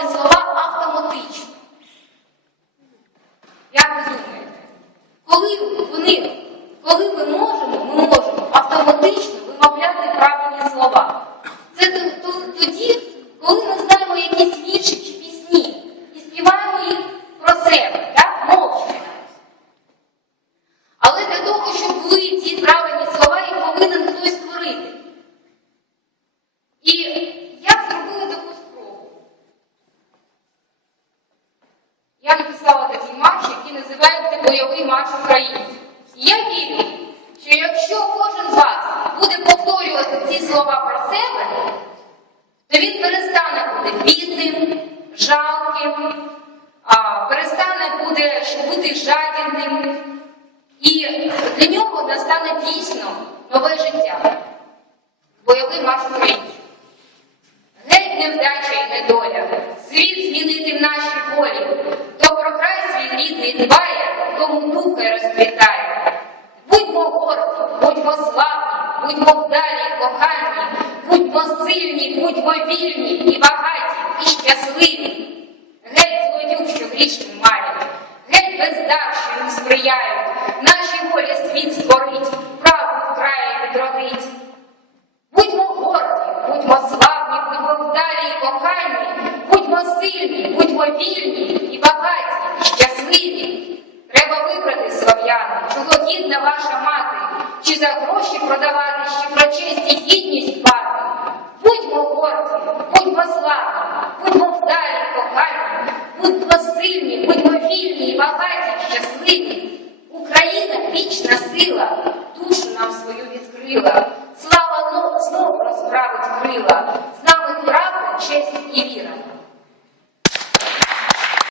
слова автоматично. Як ви думаєте? Коли вони, коли ми Я написала такий марш, який називається Бойовий марш українців. І я вірю, що якщо кожен з вас буде повторювати ці слова про себе, то він перестане бути бідним, жалким, перестане буде бути жадібним. І для нього настане дійсно нове життя. Бойовий марш українців. Геть невдача і недоля, світ змінити в нашій волі, дбає, тому духа розквітає. Будьмо горді, будьмо славні, будьмо вдалі кохані, будьмо сильні, будьмо вільні і багаті, і щасливі. Геть злодюг, що грішним марять, геть бездар, що їм сприяють, нашій волі світ створить, правду вкрає відродить. Будьмо горді, будьмо славні, будьмо вдалі і кохані, будьмо сильні, будьмо вільні і багаті, гідна ваша мати, чи за гроші продавати, чи про честь і гідність пати. Будьмо горді, будьмо славні, будьмо вдалі, кохані, будьмо сильні, будьмо вільні, багаті, щасливі. Україна вічна сила, душу нам свою відкрила. Слава знов розправить крила, з нами правда, честь і віра.